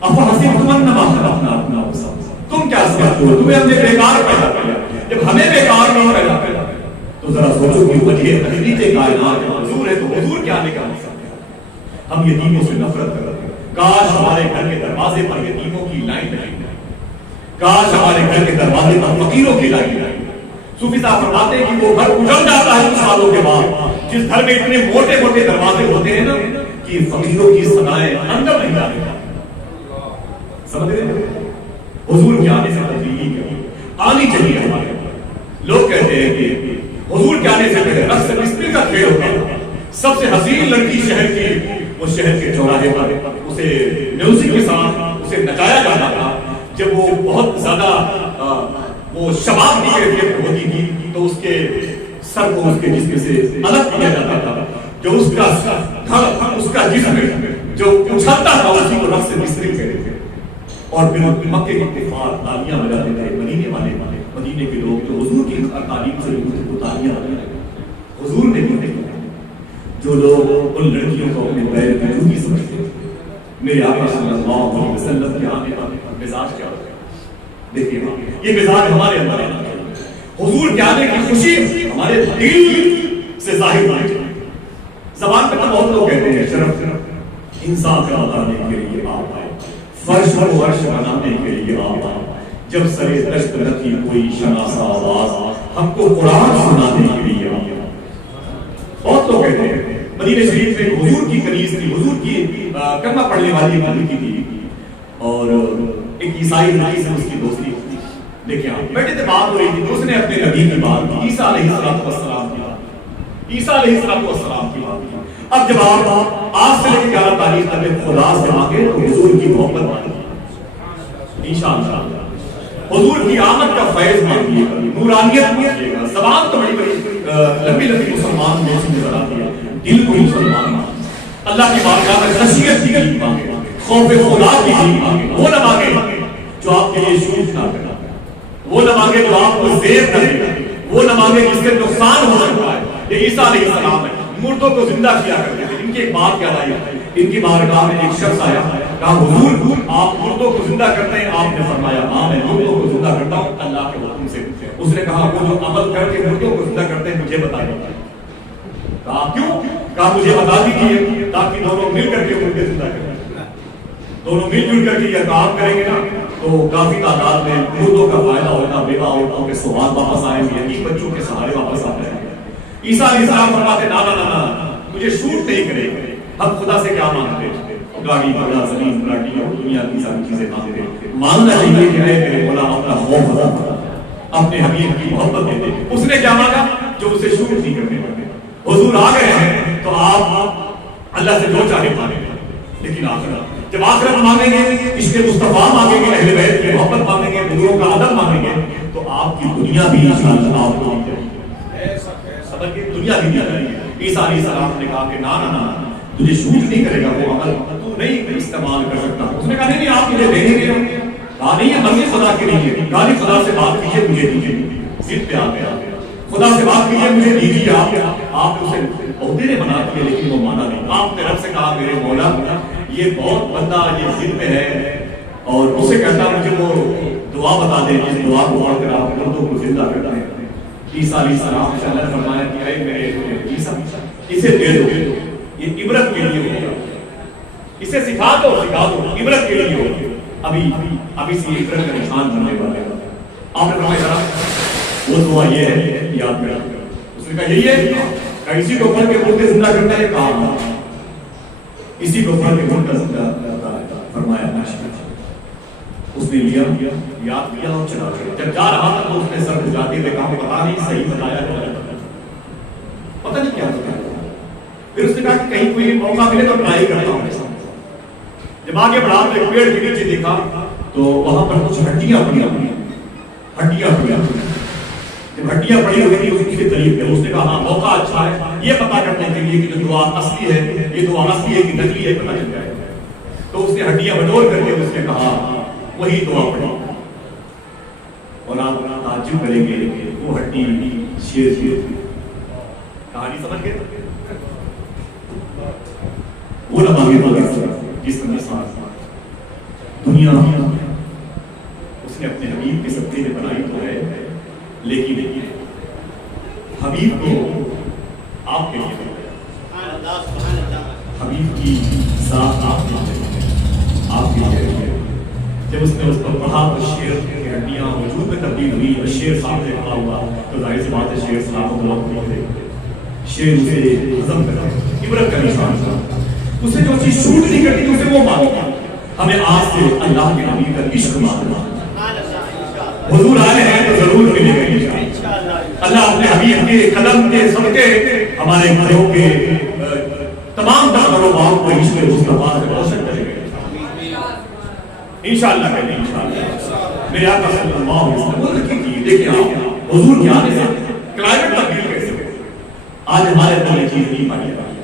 افحسبتم انما خلقناکم عبثا، تم کیا سمجھتے ہو تمہیں ہم نے بیکار پیدا کیا؟ جب ہمیں بیکار نہیں پیدا کیا تو ذرا سوچو کہ وجہ تخلیق کائنات حضور ہے تو حضور کیا آنے کا مقصد ہے؟ ہم یتیموں سے نفرت کرتے ہیں، کاش ہمارے گھر کے دروازے پر یتیموں کی لائن لگی ہے، کاش ہمارے گھر کے دروازے پر فقیروں کی لائن لگی۔ صوفی صاحب فرماتے ہیں کہ وہ گھر اجڑ جاتا ہے کچھ سالوں کے بعد جس گھر میں اتنے موٹے موٹے دروازے ہوتے ہیں نا کہ فقیروں کی صدائیں اندر نہیں جانے کا۔ سمجھ رہے ہیں؟ حضور کے آنے سے تبدیلی آنی چاہیے ہمارے۔ لوگ کہتے ہیں کہ حضور کے آنے سے پہلے رقص بستری کا کھیل ہوتا ہے، سب سے حسین لڑکی شہر کی وہ شہر کے چوراہے پر اسے میوزک کے ساتھ اسے نچایا جاتا تھا۔ جب وہ بہت زیادہ وہ شباب کی کیفیت ہوتی تھی تو اس کے سر کو اس کے جسم سے الگ کیا جاتا تھا، جو اس کا دھڑ اس کا جسم جو اچھلتا تھا اسی کو رقص بستری کہتے تھے۔ اور پھر مکے کے کفار تالیاں بجاتے تھے، مدینے والے مدینے کے لوگ جو حضور کی تعلیم سے وہ تالیاں بجاتے تھے۔ حضور نے بھی نہیں کہا، جو لوگ ان لڑکیوں کو اپنے پیر کی جوتی سمجھتے تھے، میرے آقا صلی اللہ علیہ وسلم کے آنے پر مزاج کیا ہوتا ہے؟ دیکھیے یہ مزاج ہمارے اندر آنا چاہیے۔ حضور کے آنے کی خوشی ہمارے دل سے ظاہر ہونی چاہیے۔ زبان پہ تو بہت لوگ کہتے ہیں شرف انصاف بتانے کے لیے آپ آئے، فرش و ورش بنانے کے لیے آپ آئے، جب سرے دشت نہ تھی کوئی شناسا آواز ہم کو قرآن سنانے کے لیے آپ آئے۔ بہت لوگ کہتے ہیں مدینہ شریف میں حضور کی کنیز تھی، حضور کی کلمہ پڑھنے والی ایک لڑکی تھی اور ایک عیسائی لڑکی سے اس کی دوستی ہوتی۔ دیکھیں آپ بیٹھے تھے، بات ہو رہی تھی تو اس نے اپنے نبی کی بات کی، عیسیٰ علیہ السلام کی بات، عیسیٰ علیہ السلام کی بات کی۔ اب جب آپ آج سے لے کے 11 تاریخ تک خدا سے مانگے تو حضور کی محبت مانگیے انشاءاللہ، حضور کی آمد کا فیض مانگیے گا، نورانیت مانگیے گا۔ زبان تو بڑی بڑی لمبی لمبی مسلمان دوست نظر آتی ہے، دل کو مسلمان مانگے، اللہ کی بارگاہ میں خشیت کی گلی مانگے، خوف خدا کی گلی مانگے، وہ نہ مانگے جو آپ کے لیے شوش نہ کرے، وہ نہ مانگے جو آپ کو زیر کرے، وہ نہ مانگے جس سے نقصان ہو سکتا ہے۔ یہ عیسیٰ علیہ السلام ہے، مردوں کو زندہ کیا کرتے تھے۔ ان کی ایک بات یاد آئی، ان کی بارگاہ میں ایک شخص آیا، کہا حضور آپ مردوں کو زندہ کرتے ہیں؟ آپ نے فرمایا ہاں میں مردوں کو زندہ کرتا ہوں اللہ کے حکم سے۔ اس نے کہا وہ جو عمل کر کے مردوں کو زندہ کرتے ہیں مجھے بتائیے۔ کہا کیوں؟ کہا مجھے بتا دیجیے تاکہ دونوں مل کر کے مردے زندہ کریں، دونوں مل جل کر کے یہ کام کریں گے نا تو کافی تعداد میں مردوں کا فائدہ ہوگا، بیوہ عورتوں کے سوال واپس آئیں گے، یتیم بچوں کے سہارے واپس آ جائیں گے۔ عیسیٰ علیہ السلام فرماتے نا نا نا مجھے شوٹ نہیں کرے، ہم خدا سے کیا مانگتے ہیں؟ گاڑی بڑا زمین پلاٹی اور دنیا کی ساری چیزیں مانگتے ہیں۔ مانگنا چاہیے کہ اے میرے مولا اپنا خوف ادا کر، اپنے حبیب کی محبت دے دے۔ اس نے کیا مانگا؟ جو اسے شوٹ نہیں کرنے پڑے۔ حضور آ گئے ہیں تو آپ اللہ سے جو چاہے مانگیں، لیکن آخرت جب آخرت مانگیں گے، عشق مصطفیٰ مانگیں گے، اہل بیت کی محبت مانگیں گے، بزرگوں کا ادب مانگیں گے تو آپ کی دنیا بھی انشاءاللہ آپ کو دی جائے گی، سبر کی دنیا بھی دی جائے گی۔ عیسیٰ علیہ السلام نے کہا کہ نا نا نا تجھے شوٹ نہیں کرے گا وہ عمل، تو نہیں استعمال کر سکتا۔ اس نے کہا نہیں آپ مجھے دے دیں گے۔ کہا نہیں یہ مرضی خدا کی نہیں ہے، گالی خدا سے بات کیجیے مجھے دیجیے، ضد پہ آ گیا، خدا سے بات کیجیے مجھے دیجیے۔ آپ اسے عہدے نے بنا دیا لیکن وہ مانا نہیں۔ آپ نے رب سے کہا میرے مولا یہ بہت بندہ یہ ضد میں ہے اور اسے کہتا مجھے وہ دعا بتا دے جس دعا کو پڑھ کر آپ مردوں کو زندہ کرتے ہیں۔ عیسیٰ علیہ السلام سے اللہ نے فرمایا کہ اے میرے عیسیٰ اسے دے دو، یہ عبرت کے لیے ہوگا، اسے سکھا دو عبرت کے لیے ہوگا، ابھی سے عبرت کا نشان بننے والے۔ آپ نے فرمایا وہ دعا یہ ہے یاد کرا۔ اس نے کہا یہی ہے، اسی کو پڑھ کے مردے زندہ کرتا ہے، کہا اسی کو پڑھ کے مردہ زندہ کرتا ہے، فرمایا اس نے لیا یاد کیا اور چلا گیا۔ جب جا رہا تھا تو اس نے سر جاتے ہوئے کہا پتا نہیں صحیح بتایا پتہ نہیں کیا بتایا۔ پھر اس نے کہا کہ کہیں کوئی موقع ملے تو ٹرائی کرتا ہوں۔ جب آگے بڑھا تو ایک پیڑ کے نیچے دیکھا تو وہاں پر کچھ ہڈیاں پڑی ہوئی، جب ہڈیاں پڑی ہوئی تھی اس کے قریب گئے۔ اس نے کہا ہاں موقع اچھا ہے یہ پتا کرنے کے لیے کہ جو دعا اصلی ہے یہ دعا اصلی ہے کہ نقلی ہے پتا چل جائے۔ تو اس نے ہڈیاں بٹور کر کے اس نے کہا وہی دعا پڑھی اور آپ تعجب کریں گے وہ ہڈی شیر تھی۔ کہانی سمجھ گئے؟ وہ نہ مانگے تو جس طرح ساتھ دنیا اس نے اپنے حبیب کے صدقے میں بنائی تو ہے، لیکن حبیب کو آپ کے لیے حبیب کی ذات آپ کے لیے جب اس نے اس پر پڑھا تو شیر کی ہڈیاں وجود میں تبدیل ہوئی اور شیر سامنے کھڑا ہوا تو ظاہر سی بات ہے شیر سلام اللہ شیر اسے ہضم کرتا عبرت کا نشان تھا، اسے جو چیز شوٹ نہیں کرتی اسے وہ مانتا۔ ہمیں آج سے اللہ کے نبی کا عشق ماننا، حضور آئے ہیں تو ضرور ملے گا انشاءاللہ۔ اللہ اپنے حبیب کے قدم کے صدقے ہمارے گھروں کے تمام کاروبار کو عشق مصطفیٰ سے روشن کرے گا انشاءاللہ۔ کہتے ہیں انشاءاللہ میرے آقا صلی اللہ علیہ وسلم دیکھیں آپ حضور کے آنے سے کلائمیٹ تبدیل کیسے ہوئے۔ آج ہمارے اندر یہ چیز نہیں پائی جاتی۔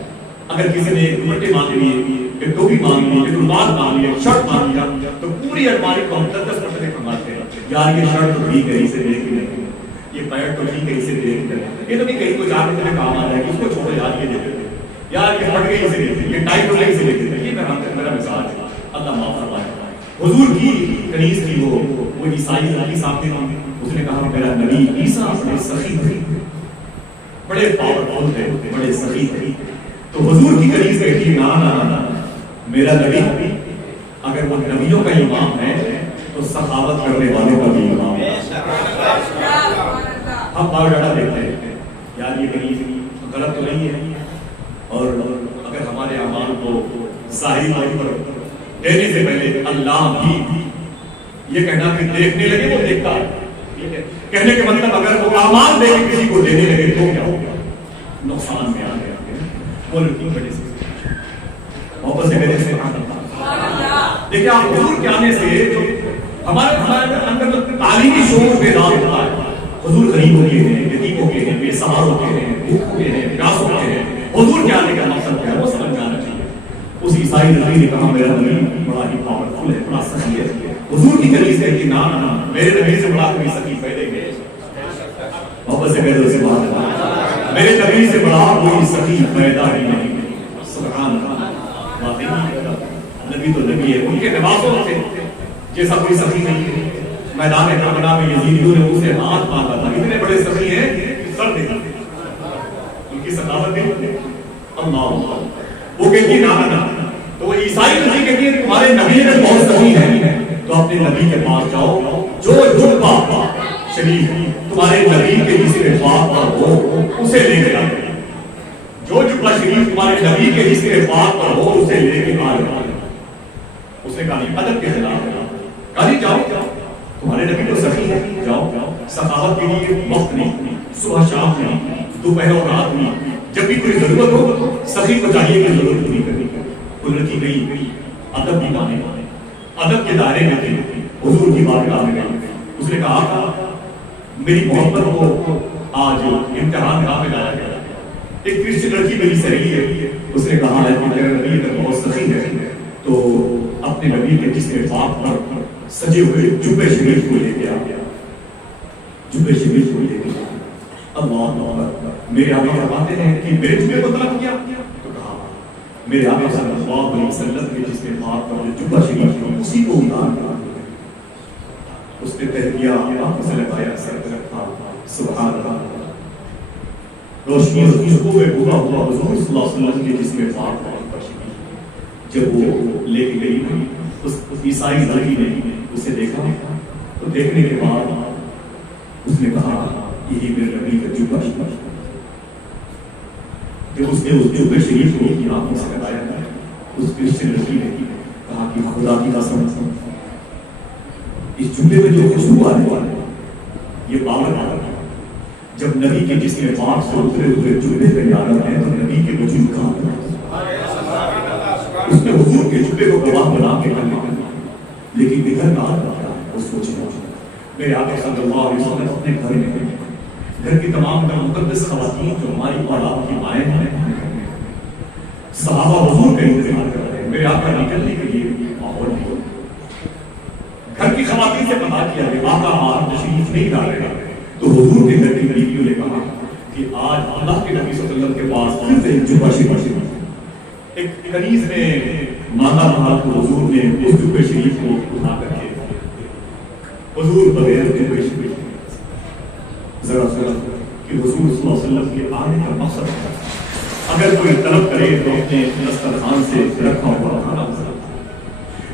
اگر کسی نے ایک دوپٹے مانگ لیے، ایک ٹوپی مانگ لی، ایک رومال مانگ لیا، ایک شرٹ مانگ لیا، تو پوری الماری کو ہم 10 پرسنٹ کماتے ہیں۔ یار یہ شرٹ تو ٹھیک ہے، اسے دیکھ کے یہ پینٹ تو ٹھیک ہے، اسے دیکھ کر یہ تو بھی کہیں کو جا کے تمہیں کام آ جائے گی، اس کو چھوڑو یار یہ دیکھ یار یہ پھٹ گئی اسے دیکھ یہ ٹائٹ ہو گئی اسے دیکھ۔ یہ میرا مثال ہے، اللہ معاف فرمائے۔ حضور کی کنیز کی وہ عیسائی لڑکی صاحب نے اس نے کہا میرا نبی عیسیٰ بڑے سخی تھے، بڑے پاورفل تھے، بڑے سخی تھے۔ تو حضور کی کنیز کہتی ہے نا میرا نبی اگر وہ نبیوں کا امام ہے تو سخاوت کرنے والوں کا بھی امام ہے۔ ہم بایو ڈاٹا دیکھتے ہیں یار یہ کنیز غلط تو نہیں ہے، اور اگر ہمارے اعمال کو ظاہری طور پر دینے سے پہلے اللہ بھی یہ کہنا کہ دیکھنے لگے وہ دیکھتا ہے، کہنے کے مطلب اگر وہ اعمال دے کے کسی کو دینے لگے تو کیا ہوگا؟ نقصان میں آ گیا۔ وہ لڑکی بڑے سے محبت سے کہتے ہیں دیکھیں آپ حضور کے آنے سے جو ہمارے اندر جو تعلیمی شعور بیدار ہوتا ہے، حضور غریبوں کے ہیں، یتیموں کے ہیں، بے سہاروں کے ہیں، بھوکوں کے ہیں، پیاسوں کے ہیں، حضور کے آنے کا مقصد کیا ہے وہ سمجھ جانا چاہیے۔ اس عیسائی نبی نے کہا میرا نبی بڑا ہی پاورفل ہے، بڑا سخی ہے۔ حضور کی کنیز کہتی کہ نا میرے نبی سے بڑا کوئی سخی پیدا نہیں، محبت سے کہتے اسے بات میرے نبی سے بڑا کوئی سخی پیدا ہی نہیں۔ سبحان اللہ، واقعی نبی تو نبی ہے، ان کے لباسوں سے جیسا کوئی سخی نہیں ہے۔ میدان کربلا میں یزیدیوں نے اسے ہاتھ مانگا تھا، اتنے بڑے سخی ہیں کہ سر دیکھا ان کی سخاوت دیکھتے اللہ۔ وہ کہتی نا تو وہ عیسائی نبی کہتی ہے تمہارے نبی میں بہت سخی ہے تو اپنے نبی کے پاس جاؤ جو جبہ شریف تمہارے نبی کے جس کے پاک پر ہو اسے لے کے آئے، جو جبہ شریف تمہارے نبی کے جس کے پاک پر ہو اسے لے کے آئے۔ اس نے کہا ادب کے خلاف کہا جاؤ تمہارے نبی تو سخی ہے، جاؤ سخاوت کے لیے وقت نہیں، صبح شام نہیں، دوپہر اور رات نہیں، جب بھی کوئی ضرورت ہو سخی کو چاہیے کہ ضرورت پوری کرنی۔ کوئی لڑکی گئی ادب کی مانے ادب کے دائرے میں تھی، حضور کی بارگاہ میں گئی، اس نے کہا آقا میری محبت کو آج امتحان گاہ میں لایا گیا، ایک کرسچن لڑکی میری سہیلی ہے، اس نے کہا ہے کہ میرا نبی اگر بہت سخی ہے تو اپنے نبی کے جس کے پاک پر سجے ہوئے جبے شریف کو لے کے آ گیا، جبے شریف کو لے کے اللہ اکبر۔ میرے آقا فرماتے ہیں کہ میرے جبے کو طلب کیا تو کہا میرے آقا صلی اللہ علیہ وسلم کے جس کے پاک پر جبہ شریف کو اسی کو اتار کر اس نے تہہ کیا، آنکھ سے لگایا، سر پہ رکھا، سبحان اللہ، روشنی اور خوشبو میں پورا ہوا حضور صلی اللہ علیہ وسلم کے جس کے پاک پر جب وہ لے کے گئی اس عیسائی لڑکی نے اسے دیکھا تو دیکھنے کے بعد اس نے کہا یہی میرے نبی کا جبہ شریف۔ جب اس نے اس جبہ شریف کو اپنی آنکھوں سے لگایا اس کرسچن لڑکی نے کہا کہ خدا کی قسم اس جبے میں جو خوشبو آنے والا یہ پاور آ رہا ہے، جب نبی کے جس کے پاک سے اترے ہوئے جبے کا یاد ہے تو نبی کے وجود کا اس نے حضور کے جبے کو گواہ بنا کے لیکن بگڑ کہاں رہا ہے اس سوچ میں میرے آقا صلی اللہ علیہ وسلم اپنے گھر میں گھر کی تمام مقدس خواتین جو ہماری اور آپ کی مائیں ہیں صحابہ حضور کا انتظار کر رہے ہیں، میرے آقا نکلنے کے لیے ماحول نہیں، گھر کی خواتین سے پتا کیا کہ آقا آپ تشریف نہیں لا رہے تو حضور کے گھر کی بیویوں نے کہا کہ آج اللہ کے نبی صلی اللہ علیہ وسلم کے پاس پھر سے ایک جبہ شریف ایک کنیز نے ماتا بہار کو حضور نے اس جبہ شریف کو اٹھا کر کے حضور بغیر کے پیش ذرا کہ حضور صلی اللہ علیہ وسلم کے آنے کا مقصد ہے اگر کوئی طلب کرے تو اپنے دسترخوان سے رکھا ہوا کھانا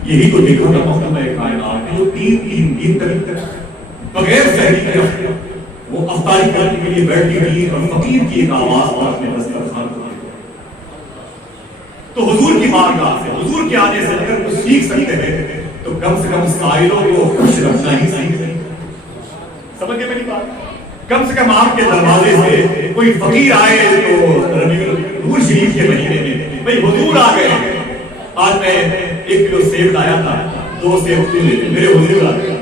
یہی تو دیکھا تھا محکمہ کائنات جو تین دن تک بغیر سحری کے وہ افطاری کرنے کے لیے بیٹھی تھی اور فقیر کی ایک آواز پر اپنے دسترخوان کو تو حضور کی بارگاہ سے حضور کے آنے سے اگر کچھ سیکھ سکتے ہیں تو کم سے کم سائلوں کو خوش رکھنا ہی سیکھتے ہیں. سمجھ گئے میری بات؟ کم سے کم آپ کے دروازے سے کوئی فقیر آئے تو ربیع نور شریف کے مہینے میں بھائی حضور آ گئے. آج میں 1 کلو سیب لایا تھا 2 سیب میرے حضور آ گئے.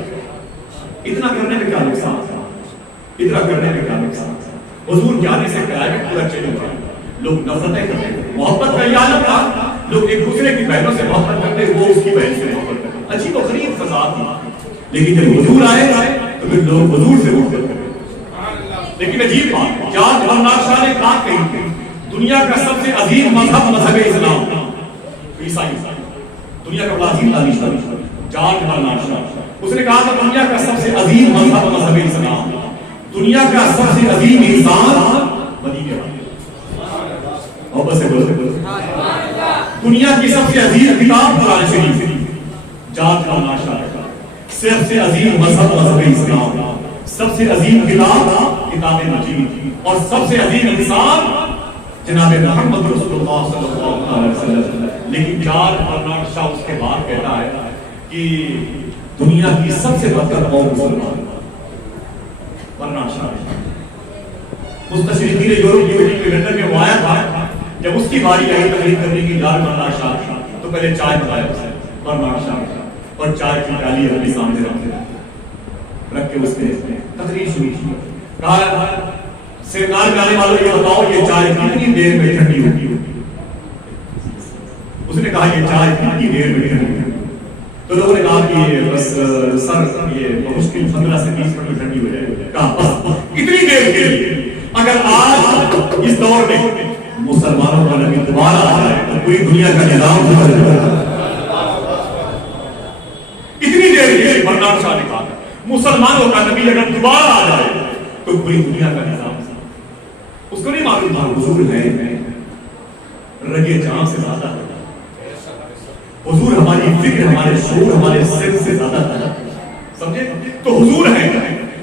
اتنا کرنے میں کیا نقصان تھا؟ اتنا کرنے میں کیا نقصان تھا؟ حضور کے آنے سے کیا ہے کہ پورا چلے گا. لوگ نفرتیں کرتے ہیں. محبت کا یہ عالم تھا لوگ ایک دوسرے کی بہنوں سے محبت کرتے وہ اس کی بہن سے محبت کرتے. اچھی تو غریب فضا تھی لیکن جب حضور آئے تو پھر لوگ حضور سے محبت کرتے. لیکن عجیب بات جان برنار شاہ نے کہا کہی دنیا کا سب سے عظیم مذہب مذہب اسلام عیسائی دنیا کا بڑا عظیم دانشور جان برنار شاہ اس نے کہا تھا دنیا کا سب سے عظیم مذہب مذہب اسلام دنیا کا سب سے عظیم انسان مدینے والے دنیا کی سب سے عظیم کتاب قرآن شریف جان برنار شاہ سب سے عظیم مذہب مذہب اسلام سب سے عظیم کتاب کتاب مجید اور سب سے عظیم انسان جناب محمد رسول اللہ صلی اللہ علیہ وسلم. لیکن جان برنار شاہ اس کے بعد کہتا ہے کہ دنیا کی سب سے بدتر قوم مسلمان. برنار شاہ مستشرقین یورپ کی میٹنگ میں لندن میں وہ آیا تھا. جب اس کی باری آئی تقریر کرنے کی جان برنار شاہ تو پہلے چائے بتایا اسے برنار شاہ اور چائے کی پیالی اپنے سامنے رکھ کے اس نے تقریر شروع کی. کہا سرکار جانے والوں یہ بتاؤ یہ چائے کتنی دیر میں ٹھنڈی ہوگی. اس نے کہا یہ چائے کتنی دیر میں ٹھنڈی ہوگی. تو لوگوں نے کہا کہ یہ بس سر یہ مشکل 15 سے 20 منٹ میں ٹھنڈی ہو جائے. کہا بس اتنی دیر کے لیے اگر آج اس دور میں مسلمانوں کا نبی دوبارہ آ جائے تو پوری دنیا کا نظام بدل جائے. اتنی دیر کے لیے برنار شاہ نے کہا مسلمانوں کا نبی اگر دوبارہ آ جائے تو پوری دنیا کا نظام. اس کو نہیں معلوم تھا حضور ہے رگے جان سے زیادہ حضور ہماری فکر ہمارے شعور ہمارے سر سے زیادہ تھا. سمجھے؟ تو حضور ہے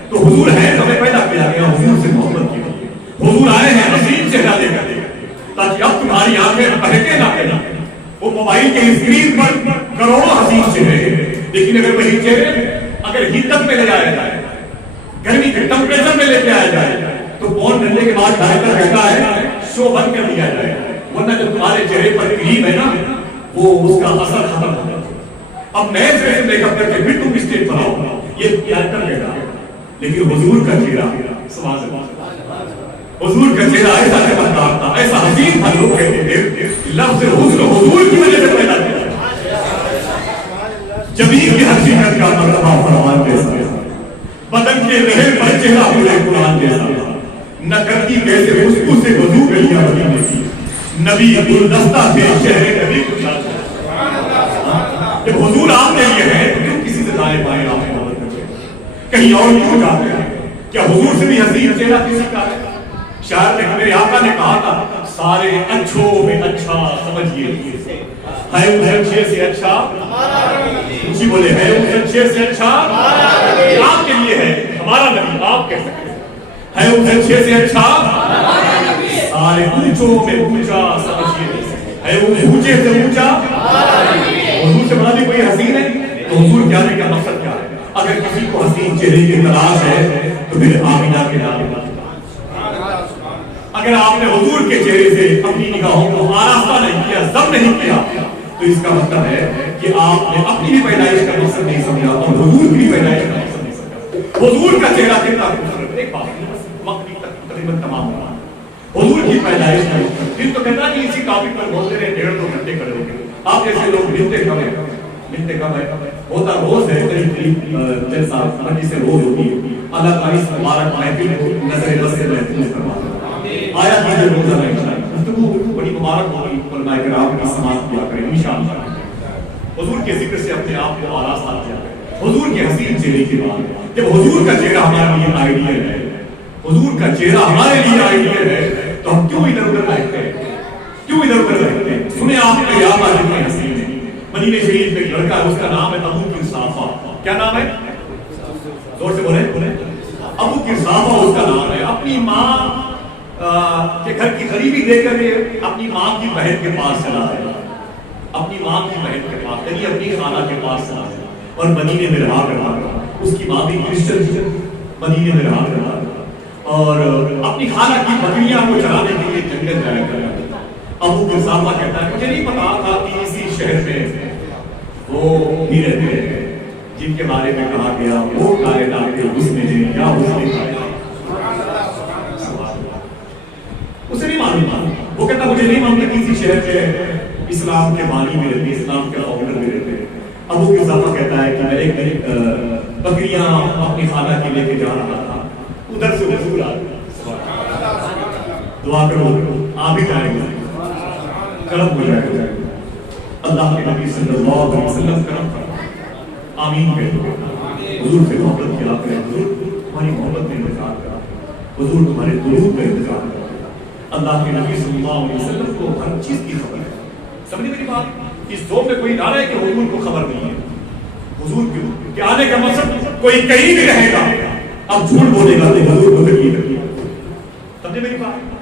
تو حضور ہے ہمیں پیدا کیا گیا حضور سے محبت کی. حضور آئے ہیں حسین چہرہ دے کر تاکہ اب تمہاری آنکھیں بہکے نہ کہنا. وہ موبائل کے اسکرین پر کروڑوں حسین چہرے لیکن اگر وہی چہرے اگر ہیٹر میں لے جایا جائے گرمی کے ٹمپریچر میں لے کے آیا جائے تو پون ڈھلنے کے بعد ڈائریکٹر کہتا ہے شو بند کر دیا جائے ورنہ جو تمہارے چہرے پر کریم ہے نا وہ اس کا اثر ختم ہو جاتا ہے. اب نئے چہرے میک اپ کر کے پھر تم اسٹیج پر آؤ یہ ڈائریکٹر کہتا ہے. لیکن حضور کا چہرہ حضور کا چہرہ ایسا چمکدار تھا ایسا حسین تھا. لوگ کہتے تھے لفظ حسن حضور کی وجہ سے پیدا کیا جبین کی حقیقت کا مرتبہ فرمان جیسا بدن کے رہے پر چہرہ پورے قرآن جیسا نہ کرتی کیسے خوشبو سے وضو گلیاں مدینے کی نبی گلدستہ تھے چہرے نبی کو جاتا. جب حضور آپ کے لیے ہے تو کیوں کسی سے دائیں بائیں آپ محبت کرتے کہیں اور کیوں جاتے ہیں؟ کیا حضور سے بھی حسین چہرہ کسی کا ہے؟ شاعر نے میرے آقا نے کہا تھا سارے اچھوں میں اچھا سمجھیے ہے اس اچھے سے اچھا اسی بولے ہے اس اچھے سے اچھا آپ کے لیے ہے ہمارا نبی. آپ کہہ سکتے ہے اس اچھے سے اچھا سارے اونچوں میں اونچا سمجھیے ہے اس اونچے سے اونچا. حضور سے بڑا بھی کوئی حسین ہے تو حضور کے آنے کا مقصد کیا ہے؟ اگر کسی کو حسین چہرے کی تلاش ہے تو پھر آمینہ کے نام پر اگر آپ نے حضور کے چہرے سے اپنی نگاہوں کو آراستہ نہیں کیا ضم نہیں کیا تو اس کا مطلب ہے کہ آپ نے اپنی بھی پیدائش کا مقصد نہیں سمجھا اور حضور کی بھی پیدائش کا مقصد نہیں سمجھا. حضور کا چہرہ کتنا خوبصورت. ایک بات وقت تقریباً تمام ہوا حضور کی پیدائش کا مقصد پھر تو کہتا کہ اسی ٹاپک پر بولتے رہے 1.5-2 گھنٹے کھڑے ہو گئے. آپ جیسے لوگ ملتے کم ہے ہوتا روز ہے قریب چند سال مرضی سے روز ہوتی ہے. اللہ تعالیٰ اس مبارک محفل کو نظر بس سے محفوظ فرماتا ہے. آیا کیجیے روزہ میں گفتگو بڑی مبارک ہوگی. علماء کرام کی سماعت کیا کریں انشاءاللہ. حضور کے ذکر سے اپنے آپ کو آراستہ کیا کریں، حضور کے حسین چہرے کی بات. جب حضور کا چہرہ ہمارے لیے آئیڈیل ہے، حضور کا چہرہ ہمارے لیے آئیڈیل ہے، تو ہم کیوں ادھر ادھر رہتے ہیں؟ کیوں ادھر ادھر رہتے ہیں؟ سنیں آپ کے یاد آ جتنے حسین ہیں. مدینہ شریف میں ایک لڑکا ہے، اس کا نام ہے ابو قرصافہ. کیا نام ہے؟ زور سے بولے. ابو قرصافہ اس کا نام ہے. اپنی ماں کے گھر کی غریبی دے کر اپنی ماں کی بہن کے پاس چلا ہے، اپنی ماں کی بہن کے پاس، یعنی اپنی خالہ کے پاس چلا ہے، اور مدینے میں رہا کرتا. اس کی ماں بھی کرسچن، مدینے میں رہا کرتا، اور اپنی خالہ کی بکریاں کو چرانے کے لیے جنگل جایا کرتا. ابو قرصافہ کہتا ہے مجھے نہیں پتا تھا کہ اسی شہر میں وہ بھی رہتے ہیں جن کے بارے میں کہا گیا وہ کائنات کے حسن ہیں یا حسن کائنات. اسے نہیں معلوم. وہ کہتا مجھے نہیں معلوم کہ کسی شہر میں اسلام کے بانی میں رہتے، اسلام کے فاؤنڈر میں رہتے. ابو قرصافہ کہتا ہے کہ میں ایک بکریاں اپنی خالہ کے لے کے جا رہا تھا، ادھر سے حضور آ گئے. دعا کرو آ بھی جائیں گے، کرم ہو جائے گا. اللہ کے نبی صلی اللہ علیہ وسلم کرم فرمائے. آمین کہو. حضور سے محبت کیا کریں. حضور تمہاری محبت میں انتظار کرا، حضور تمہارے درود میں انتظار کرا. اللہ کے نبی صلی اللہ علیہ وسلم کو ہر چیز کی خبر ہے. سمجھے میری بات؟ اس دور میں کوئی نہ رہے کہ حضور کو خبر نہیں ہے. حضور کے آنے کا مقصد کوئی کہیں بھی رہے گا اب جھوٹ بولے گا تو حضور کو تکلیف ہے. سمجھے میری بات؟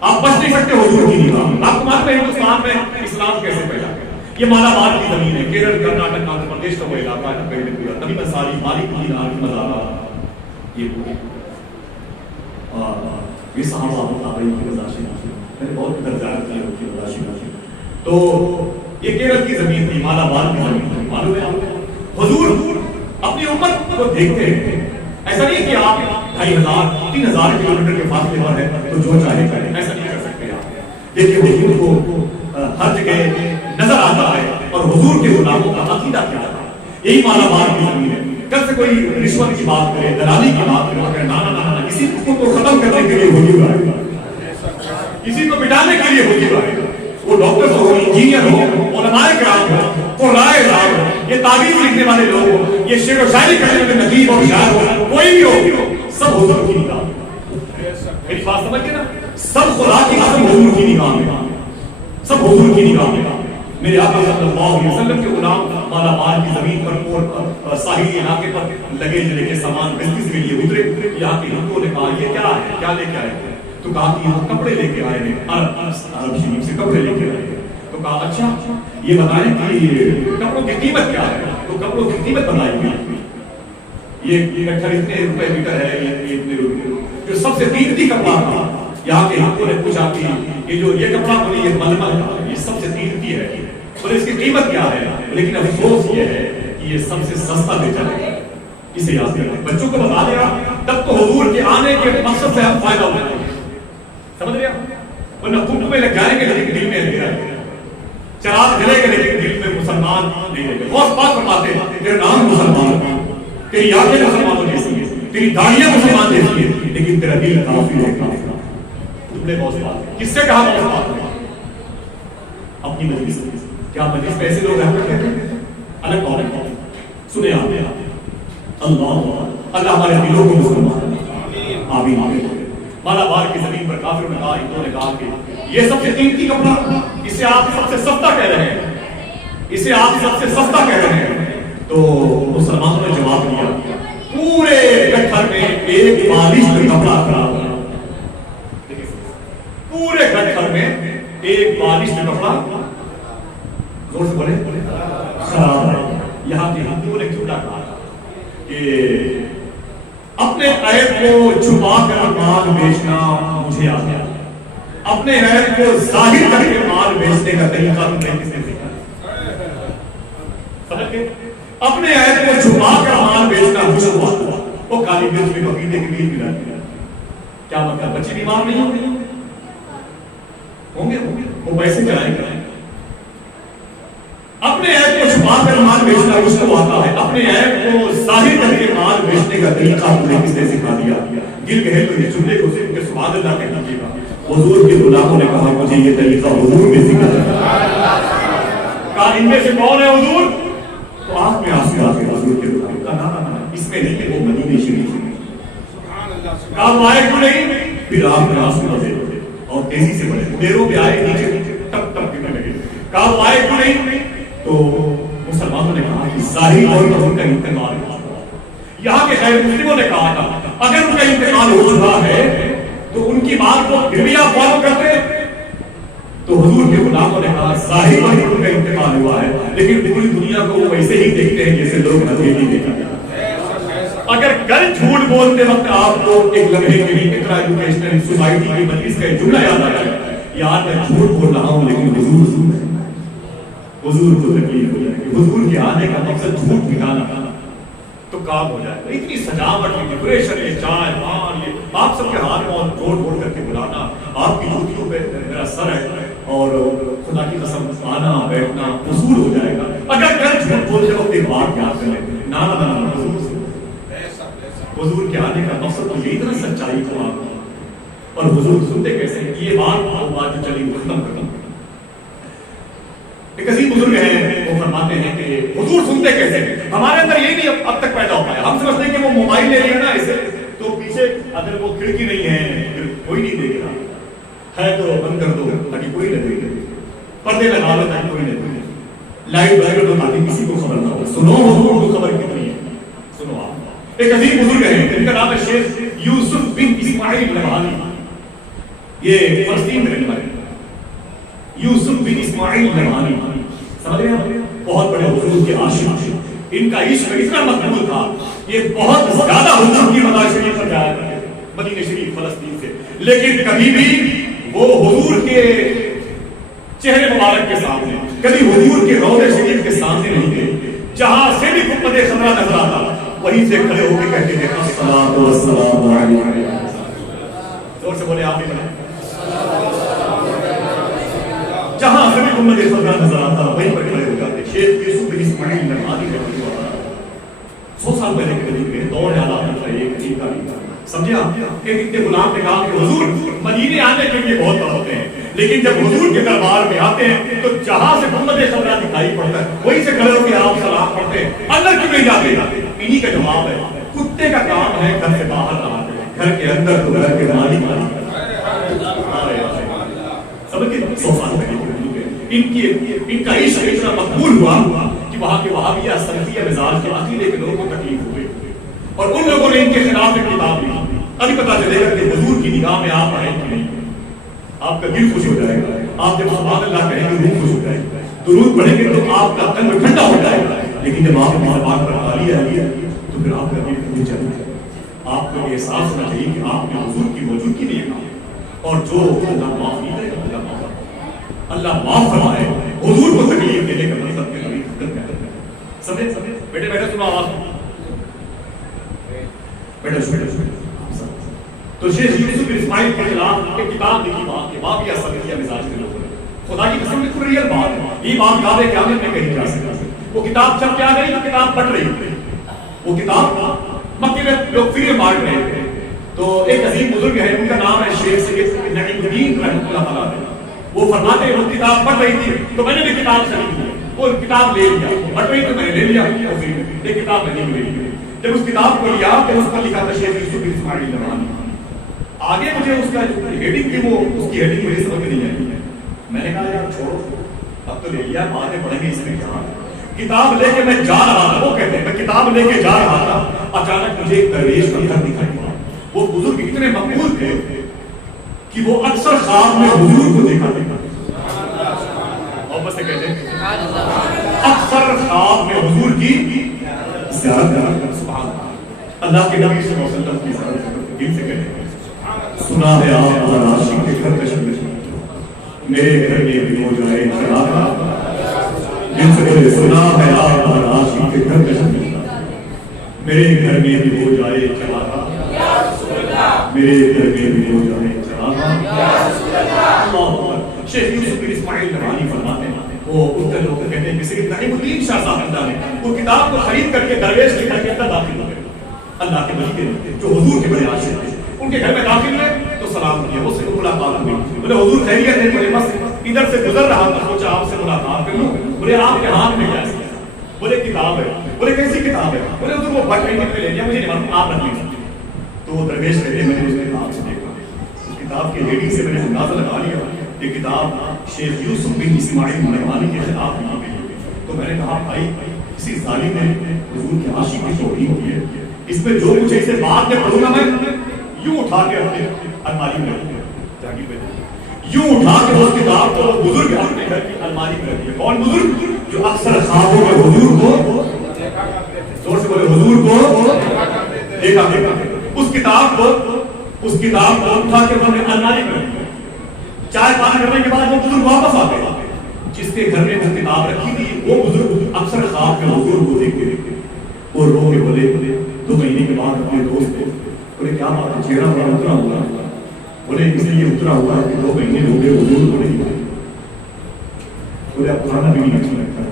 آپ بچ نہیں سکتے حضور کی نگاہ. آپ کو معلوم ہے ہندوستان میں اسلام کیسے پیدا کیا؟ یہ مالابار کی زمین ہے، کیرل، کرناٹک، آندھرا پردیش کا وہ علاقہ ہے پہلے پورا. تبھی انصاری، مالک دینار، مزارات، یہ پورے یہ صحابہ مطابعی کی وجہ سے میں نے بہت درجات کیا ان کی وجہ سے. تو یہ کیرل کی زمین تھی، مالابار کی زمین تھی. معلوم ہے آپ حضور اپنی امت کو دیکھتے ہیں. ایسا نہیں کہ آپ 2500 3000 کلومیٹر کے فاصلے پر ہے تو جو چاہے کریں، ایسا نہیں کر سکتے آپ. دیکھیں حضور کو ہر جگہ نظر آتا ہے اور حضور کے غلاموں کا عقیدہ کیا ہے. یہی مالابار کی زمین ہے. کل سے کوئی رشوت کی بات کرے، دلالی کی بات کرے، نہ کسی کو ختم کرنے کے لیے حضور آئے گا، کسی کو مٹانے کے لیے حضور آئے گا. وہ ڈاکٹر ہو، انجینئر ہو، علماء کرام ہو، قرائے صاحب ہو، یہ تعبیر لکھنے والے لوگ ہو، یہ شعر و شاعری کرنے والے نقیب اور شاعر ہو، کوئی بھی ہو، سب حضور کی نگاہ میں. میری بات سمجھ گئے نا؟ سب خدا کی قسم حضور کی نگاہ میں، سب حضور کی نگاہ میں. میرے آقا صلی اللہ علیہ وسلم کے غلام مالابار کی زمین پر اور ساحلی علاقے پر لگے جلے کے سامان بزنس کے لیے اترے. یہاں کے ہندوؤں نے کہا یہ کیا ہے، کیا لے کے آئے ہیں؟ تو کہا کہ یہاں کپڑے لے کے آئے ہیں، عرب شریف سے کپڑے لے کے آئے ہیں. تو کہا اچھا یہ بتائیں کہ کپڑوں کی قیمت کیا ہے؟ تو کپڑوں کی قیمت بتائی گئی. یہ گٹھر اتنے روپے میٹر ہے، یہ اتنے روپے. جو سب سے قیمتی کپڑا تھا یہاں کے ہندوؤں نے پوچھا کہ یہ جو یہ کپڑا بولے یہ ململ ہے، یہ سب سے قیمتی ہے، اور اس کی قیمت کیا ہے؟ لیکن افسوس یہ ہے کہ یہ سب سے سستا بیچا ہے. اسے یاد کریں، بچوں کو بتا دیا تب تو حضور کے آنے کے مقصد سے ہم فائدہ اٹھائیں گے. سمجھ رہے ہیں؟ ورنہ خود میں لگ جائیں گے لیکن دل میں اندھیرا ہے. چراغ جلے گا لیکن دل میں مسلمان نہیں رہے گا. غوث پاک فرماتے ہیں تیرا نام مسلمان، تیری آنکھیں مسلمانوں جیسی ہیں، تیری داڑیاں مسلمان جیسی ہیں، لیکن تیرا دل کافر ہے. تم نے غوث پاک کس سے کہا؟ غوث پاک اپنی مجلس. کیا مجلس میں ایسے لوگ رہتے ہیں الگ کون ہے؟ سنے آپ اللہ ہمارے دلوں کو مسلمان آمین. مالابار کی زمین پر کافروں نے کہا، ہندوؤں نے کہا کہ یہ سب سے قیمتی کپڑا، اسے آپ سب سے سستا کہہ رہے ہیں، اسے آپ سب سے سستا کہہ رہے ہیں. تو مسلمانوں نے جواب دیا پورے گٹھر میں ایک بالشت کپڑا خراب ہے. پورے گٹھر میں ایک بالشت کپڑا زور سے بولے خراب ہے. یہاں کے ہندوؤں نے جھوٹا کہا کہ اپنے عیب کو چھپا کر مال بیچنا مجھے آ گیا. اپنے عیب کو ظاہر کر کے مال بیچنے کا طریقہ تم نے کس نے سیکھا؟ سمجھ گئے؟ اپنے عیب کو چھپا کر مال بیچنا مجھے ہوا. وہ کالی مرچ میں پپیتے کے بیج ملا دیا. کیا مطلب؟ بچے بیمار نہیں ہوں گے، وہ پیسے چلائیں گے. اپنے عیب کو چھپا کر مال بیچنا اس کو آتا ہے، اپنے عیب کو ظاہر کر کے مال بیچنے کا طریقہ تمہیں کس نے سکھا دیا؟ دل کہے تو یہ جملے کو صرف کہ سبحان اللہ کہہ دیجیے گا. حضور کے غلاموں نے کہا مجھے یہ طریقہ حضور میں سکھا دیا. کہا ان میں سے کون ہے حضور؟ تو آپ میں آنسو آ کے حضور کے مطابق کا نہ اس میں نہیں کہ وہ مدینے شریف آپ آئے کیوں نہیں؟ پھر آپ نے آنسو دے اور تیزی سے بڑھے پیروں پہ آئے نیچے ٹپ ٹپ گرنے لگے کہا آئے کیوں نہیں؟ تو مسلمانوں نے کہا کہ ظاہری طور پر ان کا انتقال ہوا. یہاں کے غیر مسلموں نے کہا تھا اگر ان کا انتقال ہو رہا ہے تو ان کی بات کو پھر بھی آپ فالو کرتے. تو حضور کے غلاموں نے کہا ظاہر ان کا انتقال ہوا ہے لیکن پوری دنیا کو وہ ویسے ہی دیکھتے ہیں جیسے لوگ ہتھیلی دیکھتے ہیں. اگر کل جھوٹ بولتے وقت آپ کو ایک لمحے کے لیے اقرا ایجوکیشنل سوسائٹی کی مجلس کا جملہ یاد آ جائے یار میں جھوٹ بول رہا ہوں لیکن حضور کو تکلیف ہو جائے گی. حضور کے آنے کا مقصد جھوٹ مٹانا تو کام ہو جائے گا. اتنی سجاوٹ کی ڈیکوریشن یہ چائے پان یہ آپ سب کے ہاتھ میں جوڑ جوڑ کر کے بلانا آپ کی جوتیوں پہ میرا سر ہے اور خدا کی قسم آنا بیٹھنا وصول ہو جائے گا. اگر کل جھوٹ بولتے وقت ایک بات یاد کر لیں نانا حضور کے آنے کا مقصد تو یہی تھا سچائی کو آپ اور حضور سنتے کیسے یہ بات جو چلی وہ ختم کرنا. ایک عظیم بزرگ ہیں وہ فرماتے ہیں کہ حضور سنتے کیسے ہمارے اندر یہ نہیں اب تک پیدا ہو پایا. ہم سمجھتے ہیں کہ وہ موبائل لے لیا نا اسے تو پیچھے اگر وہ کھڑکی نہیں ہے کوئی نہیں دیکھ رہا ہے تو بند کر دو تاکہ کوئی نہ دیکھے پردے لگا لو تاکہ کوئی نہ دیکھے لائٹ بند کر دو تاکہ کسی کو خبر نہ ہو. سنو حضور کو خبر کتنی ہے سنو آپ. ایک عظیم بزرگ ہیں جن کا نام ہے شیخ یوسف بن اسماعیل نبہانی. یہ فلسطین میں رہنے والے یوسف بن اسماعیل نبہانی سمجھ رہے ہیں بہت بڑے حضور کے عاشق. ان کا عشق اتنا مقبول تھا یہ بہت زیادہ حضور کی مدح شریف پر جایا کرتے مدینہ شریف فلسطین سے لیکن کبھی بھی وہ حضور کے چہرے مبارک کے سامنے کبھی حضور کے روضہ شریف کے سامنے نہیں گئے. جہاں سے بھی گنبد خضرا نظر آتا وہیں سے کھڑے ہو کے کہتے تھے الصلاۃ والسلام علیہ. زور سے بولے آپ بھی بولے جہاں سے بھی گنبد خضرا نظر آتا وہیں پر کھڑے ہو جاتے. شیخ یوسف بن اسماعیل نبہانی رحمہ اللہ 100 سال پہلے کے قریب کے دور حالات میں ایک عجیب کا سمجھے آپ ایک اتنے غلام نے کہا کہ حضور مدینے آنے کے لیے بہت بڑھ ہوتے ہیں لیکن جب حضور کے دربار میں آتے ہیں تو جہاں سے گنبد خضرا دکھائی پڑتا ہے وہیں سے کھڑے ہو کے آپ سلام پڑھتے ہیں اندر کیوں نہیں جاتے. انہی کا جواب ہے کتے کا کام ہے گھر سے باہر رہا گھر کے اندر تو گھر کے مالک سمجھ کے 100 سال پہلے ان کا عشق اتنا مقبول ہوا کہ وہاں کے وہابیہ سلفیہ مزاج کے عقیدے کے لوگوں کو تکلیف ہوئی اور ان لوگوں نے ان کے خلاف ایک کتاب لکھی. ابھی پتا چلے گا کہ حضور کی نگاہ میں آپ آئے کہ نہیں آپ کا دل خوش ہو جائے گا. آپ جب سبحان اللہ کہیں گے روح خوش ہو جائے گا درود پڑھیں گے تو آپ کا قلب ٹھنڈا ہو جائے گا. لیکن جب آپ اس بات پر آ لیا تو پھر آپ کا دل ٹوٹ جائے گا. آپ کو یہ احساس ہونا چاہیے کہ آپ نے حضور کی موجودگی نہیں ہے اور جو اللہ معاف نہیں کرے گا اللہ معاف فرمائے. حضور کو تکلیف دینے کا مطلب ہے سمجھے بیٹے بیٹھے سنو آواز بیٹھے تو شیخ یوسف بن اسماعیل کے خلاف ایک کتاب لکھی وہابیہ سلفیہ مزاج کے لوگوں نے. خدا کی قسم بالکل ریئل بات ہے یہ بات قابل قیامت میں کہیں جا سکتی. وہ کتاب جب کیا گئی تو کتاب پڑھ رہی تھی وہ کتاب مکے میں لوگ فری بانٹ رہے تھے. تو ایک عظیم بزرگ ہے ان کا نام ہے شیخ سید نعیم الدین رحمۃ اللہ تعالیٰ. وہ فرماتے ہیں وہ کتاب پڑھ رہی تھی تو میں نے بھی کتاب خرید لی وہ کتاب لے لیا پڑھ رہی تو میں نے لے لیا یہ کتاب میں نہیں لے. جب اس کتاب کو لیا تو اس پر لکھا تھا شیخ یوسف بن اسماعیل نبہانی. آگے مجھے اس کا ہیڈنگ تھی وہ اس کی ہیڈنگ مجھے سمجھ نہیں آئی. میں نے کہا یار چھوڑو اب تو لے لیا بعد میں پڑھیں گے اس میں کیا. کتاب لے کے میں جا رہا تھا وہ کہتے ہیں میں کتاب لے کے جا رہا تھا اچانک مجھے ایک درویش کا گھر دکھائی پڑا. وہ بزرگ اتنے مقبول تھے کہ وہ اکثر خواب میں حضور کو دیکھا اور بس کہتے ہیں اکثر خواب میں حضور کی زیارت. سبحان اللہ کے نبی صلی اللہ علیہ وسلم کی زیارت دل سے کہتے ہیں سنا ہے آپ اور عاشق کے گھر تشریف میرے گھر میں بھی ہو جائے چراغا. دل سے کہتے سنا ہے آپ اور عاشق کے گھر تشریف میرے گھر میں بھی ہو جائے چراغا میرے گھر میں بھی ہو جائے چراغا. شیخ یوسف بن اسماعیل نبہانی فرماتے ہیں وہ اتنے لوگ کہتے ہیں کسی نعیم الدین شاہ صاحب نے وہ کتاب کو خرید کر کے درویش کے گھر کے اندر داخل ہو گئے. اللہ کے ولی کے جو حضور کے بڑے عاشق تھے ان کے گھر میں داخل ہوئے تو سلام کیا اس سے ملاقات ہوئی. بولے حضور خیریت ہے. بولے بس ادھر سے گزر رہا تھا سوچا آپ سے ملاقات کر لوں. بولے آپ کے ہاتھ میں کیا ہے بولے کتاب ہے. بولے کیسی کتاب ہے؟ بولے حضور وہ بٹ میں لے لیا, مجھے نہیں معلوم, آپ رکھ لیجیے. تو وہ درویش کہتے ہیں میں نے اس کتاب سے دیکھا, اس کتاب کے ہیڈنگ سے میں نے اندازہ لگا لیا یہ کتاب شیخ یوسف بن اسماعیل مرغانی کے خلاف لکھی گئی ہے. تو میں نے کہا بھائی کسی ظالم نے حضور کے عاشق کی توہین کی ہے, اس میں جو کچھ اسے بعد میں پڑھوں گا میں یوں اٹھا کے اپنے الماری میں جاگیر پہ یوں اٹھا کے اس کتاب کو بزرگ اپنے گھر کی الماری میں رکھتی ہے. کون بزرگ؟ جو اکثر خوابوں میں حضور کو, زور سے بولے, حضور کو دیکھا کرتے تھے. اس کتاب کو اٹھا کے اپنے الماری میں رکھتی ہے. چائے پانی کرنے کے بعد وہ بزرگ واپس آتے ہیں. جس کے گھر میں وہ کتاب رکھی تھی وہ بزرگ اکثر خواب میں حضور کو دیکھتے اور رو کے بولے 2 مہینے کے بعد اپنے دوست کو بولے کیا بات ہے, چہرہ بڑا اترا ہوا. بولے اس لیے اترا ہوا کہ 2 مہینے ہو گئے حضور کو نہیں ملے. بولے اب کھانا بھی نہیں اچھا لگتا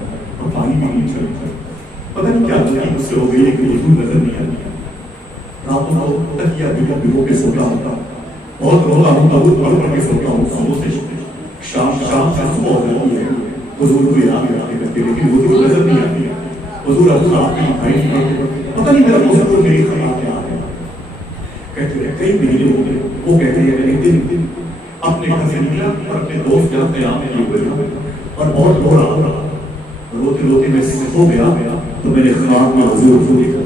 اور پانی بھی نہیں اچھا لگتا. پتہ نہیں کیا غلطی مجھ سے ہو گئی کہ حضور نظر نہیں آتی. راتوں کو تکیہ بھگو کے سوتا ہوتا, بہت روتا ہوں, بہت پڑھ کے سوتا ہوں. صبح سے شام سے صبح ہو جاتی ہے, حضور کو یاد کرتے لیکن حضور نظر نہیں آتی. حضور اب آپ کی بھائی پتہ نہیں میرا حضور میری خراب کیا ہے. کہتے ہیں کئی مہینے ہو گئے. وہ کہتے ہیں میں ایک دن اپنے گھر سے نکلا اور اپنے دوست کے قیام کیے ہوئے اور بہت رو رہا تھا. روتے روتے میں سو گیا تو میں نے خواب میں حضور کو دیکھا.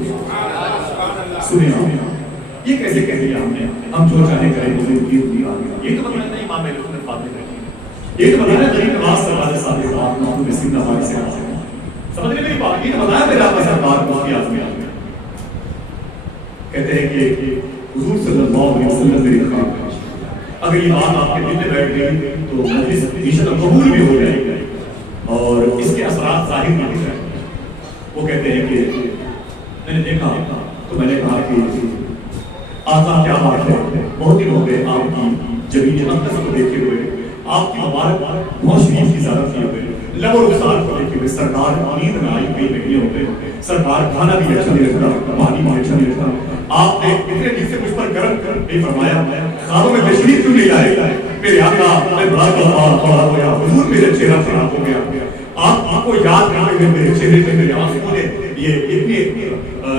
سنیا یہ کیسے کہہ دیا ہم جو چاہے کریں حضور کی ہوئی آ گیا. یہ تو بتانا نہیں امام اہل سنت فاطمی رہتی, یہ تو بتانا غریب نواز سرکار صاحب کے بعد محمود مسکین نواز سے سمجھ لیں میری بات. یہ تو بتایا میرا آپ سرکار مفتی اعظم کہتے ہیں کہ حضور صلی اللہ علیہ وسلم میری خواب ہے. اگر یہ بات آپ کے دل میں بیٹھ گئی تو مجلس انشاءاللہ قبول بھی ہو جائے گی اور اس کے اثرات ظاہر بھی ہو جائیں گے. وہ کہتے ہیں کہ میں نے دیکھا تو میں نے کہا کہ آقا کیا بات ہے, بہت دن ہو گئے آپ کی جبین اقدس کو دیکھے ہوئے, آپ کی مبارک نواز شریف کی زیارت کیے ہوئے, لب و رخسار کو دیکھے ہوئے. سرکار نیند میں آئی کئی مہینے ہو گئے, سرکار کھانا بھی اچھا نہیں رکھتا, پانی بھی اچھا نہیں رکھتا. آپ نے اتنے دن سے مجھ پر گرم نہیں فرمایا, خوابوں میں تشریف کیوں نہیں آئے. میرے آقا میں بڑا کھڑا ہو گیا, حضور میرا چہرہ خراب ہو گیا. آپ کو یاد کرتے ہوئے میرے چہرے پہ میرے آنسوؤں نے یہ اتنی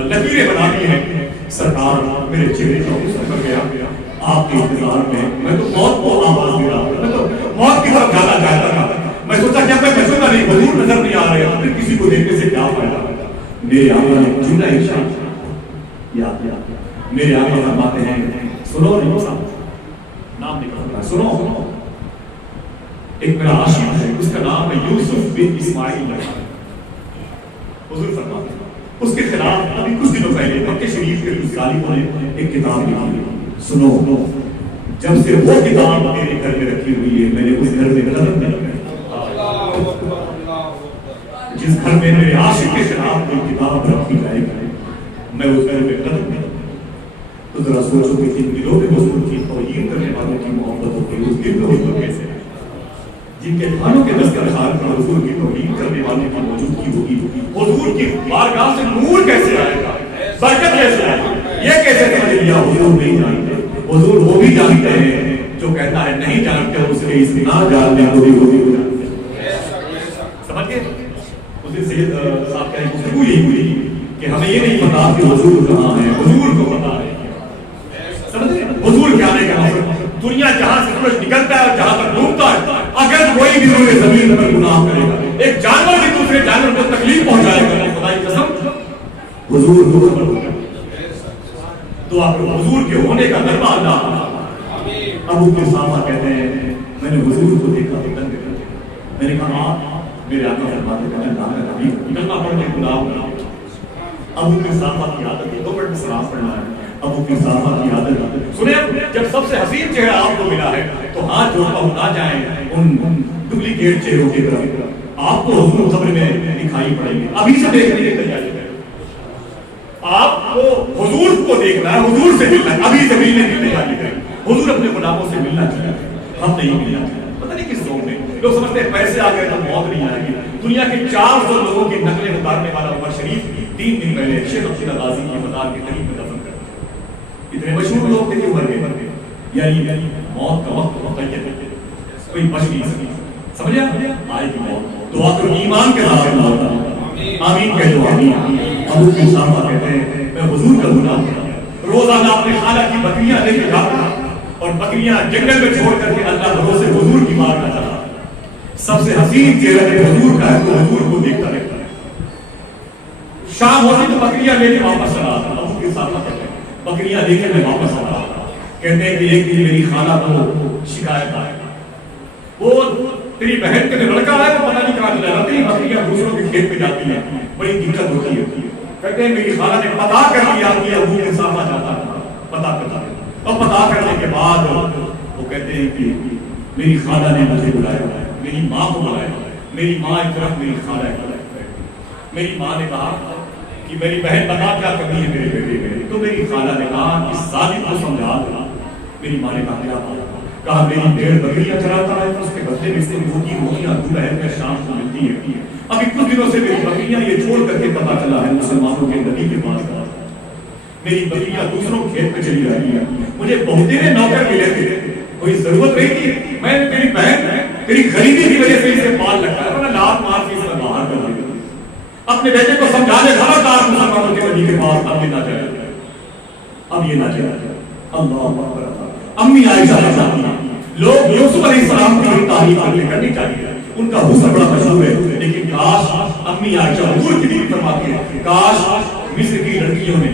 لکیریں بنا دی ہیں. سرکار میرے چہرے کا غصہ کر گیا. آپ کے انتظار میں تو موت کو آواز دے رہا تھا, میں تو موت کی طرف جانا چاہتا تھا. میں سوچا کیا میں بچوں کا نہیں, حضور نظر نہیں آ رہے, پھر کسی کو دیکھنے سے کیا فائدہ. میرے آقا نے جملہ ارشاد یاد کیا. میرے آقا فرماتے ہیں سنو نہیں صاحب, نام نہیں پتا, سنو ایک میرا عاشق ہے, اس کا نام ہے یوسف بن اسماعیل مرغانی. حضور فرماتے ہیں اس کے خلاف ابھی کچھ دنوں پہلے مکہ شریف کے کچھ ظالموں نے ایک کتاب لکھی. سنو جب سے وہ کتاب میرے گھر میں رکھی ہوئی ہے میں نے اس گھر میں قدم نہیں رکھا. جس گھر میں میرے عاشق کے خلاف کوئی کتاب رکھی جائے گی میں اس گھر میں قدم نہیں. تو ذرا سوچو کہ جن دلوں میں حضور کی توہین کرنے والوں کی محبت ہوتی ہے اس دل میں حضور کیسے ہے, جن کے کھانوں کے دسترخوان پر حضور کی توہین کرنے والوں کی موجودگی ہوگی, حضور کی بارگاہ سے نور کیسے آئے گا, برکت کیسے آئے گا. یہ کیسے سمجھ لیا حضور نہیں جانتے. حضور وہ بھی جانتے ہیں جو کہتا ہے نہیں جانتے, اس کے اس نہ جاننے کو بھی وہ بھی جانتے ہیں. سمجھ گئے. اس دن سید صاحب کہہ رہے گفتگو یہی ہوئی کہ ہمیں یہ نہیں پتا کہ حضور کہاں ہے, حضور کو پتا ہے. سمجھ گئے. حضور کیا نہیں کہا, دنیا جہاں سے سورج نکلتا ہے اور جہاں تک ڈوبتا ہے, اگر کوئی بھی روئے زمین پر گناہ کرے گا, ایک جانور بھی دوسرے جانور کو تکلیف پہنچائے گا, خدا کی قسم حضور نور پر ہوگا. دعا کرو حضور کے ہونے کا غلبہ اللہ. ابو کے صحابہ کہتے ہیں میں نے حضور کو دیکھا تو تنگ کر دیا. میں نے کہا آپ میرے آقا فرماتے ہیں اللہ کا نبی نکلنا پڑ کے گناہ ہوگا. ابو کے صحابہ کی عادت ہے 2 منٹ میں سلام پڑھنا ہے. ابو کی صحابہ کی عادت سنیں, جب سب سے حسین چہرہ آپ کو ملا ہے تو ہاتھ جوڑتا ہوں نہ جائیں ان ڈپلیکیٹ چہروں کی طرف. آپ کو حضور قبر میں دکھائی پڑیں گے, ابھی سے دیکھنے کی تیاری ہے. آپ کو حضور کو دیکھنا ہے, حضور سے ملنا ہے, ابھی سے ملنے کی تیاری ہے. حضور اپنے غلاموں سے ملنا چاہتے ہیں, ہم نہیں ملنا چاہتے. پتہ نہیں کس زون میں لوگ سمجھتے ہیں پیسے آ گئے تو موت نہیں آئے گی. دنیا کے 400 لوگوں کی نقلیں اتارنے والا عمر شریف 3 دن پہلے شیخ عبداللہ غازی کی مزار کے قریب میں دفن کر دیا. اتنے مشہور لوگ تھے کہ مر گئے, یعنی موت کا وقت مقید ہے, کوئی بچ نہیں سکتا. سمجھا آئے گی موت. دعا کرو ایمان کے ساتھ موت. آمین کہہ دو آمین. ابو قحافہ کہتے ہیں میں حضور کا غلام تھا, روزانہ اپنے خالہ کی بکریاں لے کے جاتا اور بکریاں جنگل میں چھوڑ کر کے اللہ بھروسے حضور کی مار کا چلا. سب سے حسین چہرہ حضور کا ہے تو حضور کو دیکھتا رہتا ہے. شام ہوتی تو بکریاں لے کے واپس آ رہا. ابو قحافہ کہتے ہیں بکریاں لے کے میں واپس آ رہا. کہتے ہیں کہ ایک دن میری خالہ کو شکایت آئے, وہ تیری بہن کے لڑکا ہے وہ پتہ نہیں کہاں چلا جاتی ہے, بکریاں دوسروں کے کھیت پہ جاتی ہیں, بڑی دقت ہوتی ہے. کہتے ہیں میری خالہ نے پتا کر لیا کہ ابو قحافہ جاتا تھا, پتا کرتا ہے, اور پتا کرنے کے بعد وہ کہتے ہیں کہ میری خالہ نے مجھے بلایا, میری ماں کو بلایا. میری ماں ایک طرف, میری خالہ ایک طرف. میری ماں نے کہا کہ میری بہن بتا کیا کرنی ہے میرے بیٹے میں, تو میری خالہ نے کہا کہ ظالم کو سمجھا دو. میری ماں نے کہا کیا بات, کہا میری بھیڑ بکریاں چراتا ہے تو اس کے بدلے میں سے روٹیاں دوپہر میں شام کو ملتی ہے. ابھی کچھ دنوں سے میری بکریاں یہ چھوڑ کر کے پتا چلا ہے مسلمانوں کے نبی کے پاس گیا. میری بکریاں دوسروں کھیت پہ چلی رہی ہیں, مجھے بہت دیر نوکر ملے تھے, کوئی ضرورت نہیں تھی, میں تیری بہن تیری غریبی کی وجہ سے اسے پال رکھا ہے, ورنہ لات مار کے اسے باہر کر دے. اپنے بیٹے کو سمجھا دے خبردار مسلمانوں کے نبی کے پاس اب یہ نہ جائے, اب یہ نہ جائے. اللہ اکبر. امی عائشہ فرماتی ہیں لوگ یوسف علیہ السلام کی تعریف کرنی چاہیے, ان کا حسن بڑا مشہور ہے, لیکن کاش امی عائشہ حضور کی بھی فرماتی ہے کاش مصر کی لڑکیوں نے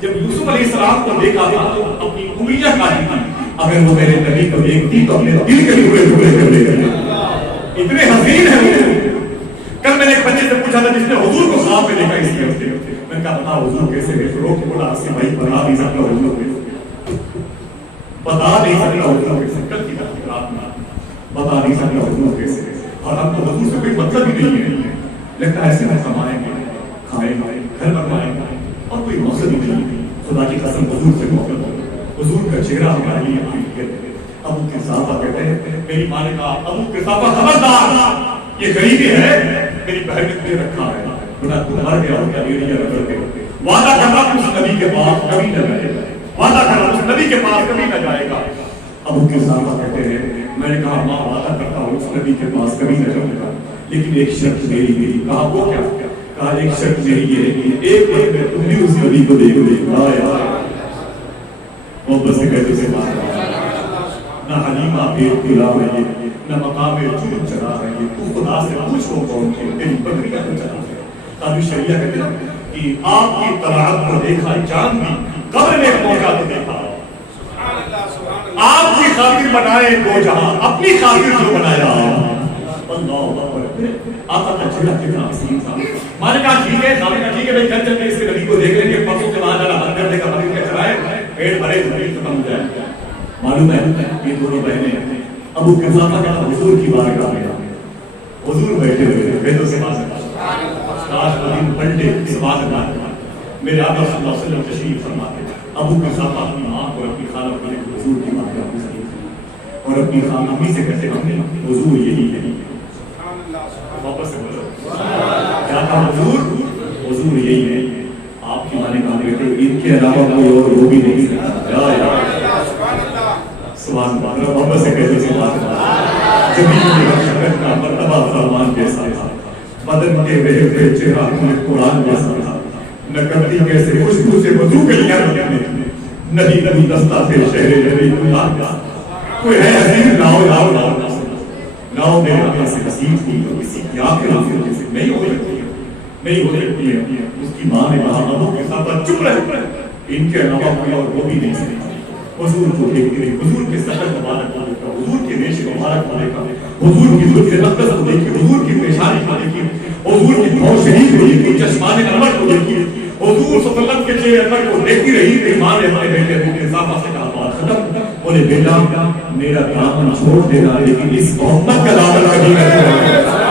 جب یوسف علیہ السلام کو دیکھا تھا تو اپنی انگلیاں کاٹی تھی, اگر وہ میرے نبی کو دیکھتی تو اپنے دل کے ٹکڑے ٹکڑے کر لے گئے. اتنے حسین ہیں وہ. کل میں نے ایک بچے سے پوچھا تھا جس نے حضور کو خواب میں دیکھا اس لیے, میں نے کہا بتا حضور کیسے ہے, تو روک بولا سے بھائی بتا نہیں سکتا حضور کیسے, بتا نہیں سکتا حضور کیسے, کل کی رات میں بتا نہیں سکتا حضور کیسے. اور ہم تو حضور سے کوئی مطلب ہی نہیں ہے, لگتا ہے ایسے میں کمائیں گے کھائیں گے گھر بنوائیں گے اور کوئی مقصد ہی نہیں. خدا کی قسم حضور سے محبت ہو, حضور کا چہرہ ہمارے لیے حقیقت ہے. ابو قحافہ کہتے ہیں میری ماں نے کہا ابو قحافہ خبردار یہ غریبی ہے, میری بہن نے تجھے رکھا ہے, بنا تو مر گیا اور کیا ایڑیاں رگڑ کے وعدہ کرنا اس نبی کے پاس کبھی نہ جائے گا, وعدہ کرنا اس نبی کے پاس کبھی نہ جائے گا. ابو قحافہ کہتے ہیں میں نے کہا ماں وعدہ کرتا ہوں اس نبی کے پاس کبھی نہ جاؤں گا, لیکن ایک شرط میری. کہا وہ کیا, کہا ایک شرط میری یہ ہے کہ ایک بار میں تم بھی اس نبی کو دیکھ لے. محبت سے کہتے سے بات نہ حلیمہ پیٹ پلا رہی ہے, نہ مقام چون چلا رہی ہے, تو خدا سے پوچھ وہ کون تھے, تیری بکریاں تو چلا رہے. قاضی شریعہ کہتے ہیں کہ آپ کی طلعت کو دیکھا جان بھی قبر میں پہنچا تو دیکھا, آپ کی خاطر بنائے دو جہاں, اپنی خاطر جو بنایا. اللہ اکبر. آقا کا چہرہ کتنا حسین تھا. میں نے کہا ٹھیک ہے, میں نے کہا ٹھیک ہے بھائی, چل کے اس کے نبی کو دیکھ لیں گے, پرسوں کے بعد اللہ حد کرنے کا بکری کا چلائے, پیٹ بھرے بھری ختم ہو جائے. معلوم ہے یہ دونوں بہنیں ابو قحافہ کا حضور کی بارگاہ میں, حضور بیٹھے ہوئے بیتوں سے بات کاش مدین پلٹے اس بات نہ. میرے آقا صلی اللہ علیہ وسلم تشریف فرماتے, ابو قحافہ اپنی ماں کو اور اپنی خالہ کو حضور کی بارگاہ میں اور اپنی خالہ امی سے کہتے ہیں حضور یہی ہے. واپس سے بولو کیا کہا حضور, حضور یہی ہے. آپ کی ماں نے کہا بیٹے ان کے علاوہ کوئی اور وہ بھی نہیں سکتا. سبحان اللہ. واپس سے کہتے سے بات زمین کے شکر کا مرتبہ فرمان جیسا تھا, بدن کے بہتے چہرہ قرآن جیسا تھا, نہ کرتی کیسے خوشبو سے وضو کے لیے نبی نبی دستہ تھے شہر نبی کوئی ہے حسین لاؤ لاؤ لاؤ لاؤ میرے آقا سے حسین تھی تو کسی کی آنکھیں آنکھیں جیسے نہیں ہو سکتی ہے, نہیں ہو سکتی ہے. اس کی ماں نے کہا ابو قحافہ چپ رہے, ان کے علاوہ کوئی اور وہ بھی نہیں سکتا. حضور کو دیکھتے رہے, حضور کے سفر مبارک کو دیکھا, حضور کے ریش مبارک کو دیکھا, حضور کی زلف اقدس کو دیکھی, حضور کی پیشانی کو دیکھی, حضور کی بھو شریف کو دیکھی, چشمان انور کو دیکھی, حضور صلی اللہ علیہ وسلم کے چہرے انور کو دیکھتی رہی. میری ماں نے ہمارے بیٹے ابو قحافہ سے کہا بات ختم. بولے بیٹا میرا دامن چھوڑ دینا, لیکن اس محمد کا دامن کبھی نہ چھوڑنا.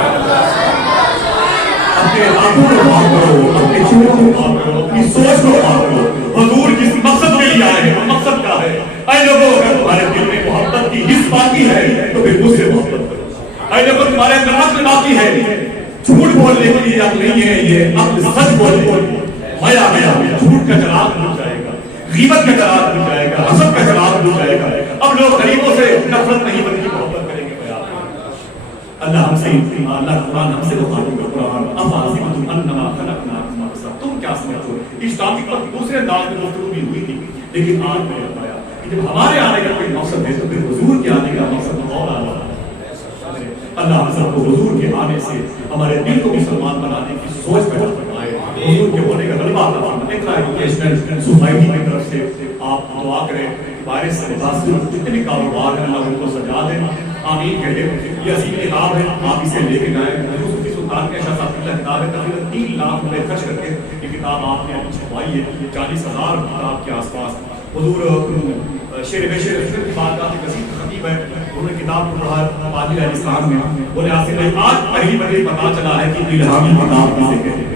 اپنے آنکھوں کو معاف کرو, اپنے چہروں کو معاف کرو, اپنی سوچ کو معاف کرو. حضور کس مقصد کے لیے آئے ہیں, مقصد کیا ہے؟ اے لوگوں اگر تمہارے دل میں محبت کی حص باقی ہے تو پھر مجھ سے محبت کرو. اے لوگوں تمہارے اندر عقل باقی ہے, جھوٹ بولنے کے لیے عقل نہیں ہے, یہ عقل سچ بولنے میا میا جھوٹ کا چراغ بجھ جائے گا, غیبت کا چراغ بجھ جائے گا, حسد کا چراغ بجھ جائے گا. اب لوگ غریبوں سے نفرت نہیں بلکہ محبت کریں گے. اللہ ہم سے اللہ قرآن ہم سے مخاطب ہے قرآن افحسبتم انما خلقناکم عبثا تم کیا سمجھتے ہو. اس ٹاپک پر دوسرے انداز میں گفتگو بھی ہوئی تھی لیکن آج میں نے بتایا کہ جب ہمارے آنے کا کوئی مقصد ہے تو پھر حضور کے آنے کا مقصد اور آنا ہے. اللہ ہم سب کو حضور کے آنے سے ہمارے دل کو مسلمان بنانے کی سوچ پیدا فرمائے. حضور کے ہونے کا غلبہ عطا فرمائے. اقرا ایجوکیشنل سوسائٹی کی طرف سے آپ دعا کریں وائرس سے متاثر جتنے بھی کاروبار ہیں اللہ ان کو سجا دیں. آمین کہتے ہیں. یہ عظیم کتاب ہے آپ اسے لے کے جائیں. حضور صوفی سلطان کے شاہ صاحب کی کتاب ہے. تقریباً 3 لاکھ روپے خرچ کر کے یہ کتاب آپ نے چھپوائی ہے. 40,000 کتاب کے آس پاس. حضور شیر بے شیر کی بات کا کثیر خطیب ہے. انہوں نے کتاب کو پڑھا پادری راجستھان میں. بولے آصف بھائی آج پہلی بار پتا چلا ہے کہ الہامی کتاب کسے کہتے ہیں.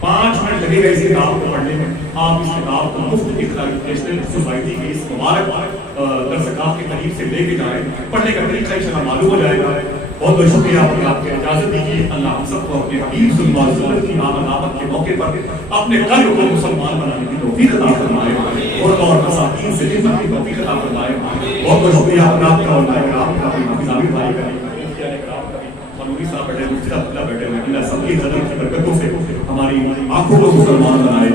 5 منٹ لگے گا اس کتاب کو پڑھنے میں. آپ اس کتاب کو مفت اقرا ایجوکیشنل سوسائٹی کے اس مبارک درسگاہ کے قریب سے لے کے جائیں. پڑھنے کا طریقہ انشاءاللہ معلوم ہو جائے گا. بہت بہت شکریہ. آپ کی اجازت دیجیے. اللہ ہم سب کو اپنے حبیب صلی اللہ علیہ وسلم کی آمد کے موقع پر اپنے قلب کو مسلمان بنانے کی توفیق عطا فرمائے اور مساکین سے خدمت کی توفیق عطا فرمائے. بہت بہت شکریہ آپ کا اور آپ کا نظامی بھائی کا منوری صاحب بیٹھے مفتی صاحب بیٹھے ہوئے. اللہ سب کی قدر کی برکتوں سے ہماری آنکھوں کو مسلمان بنائے.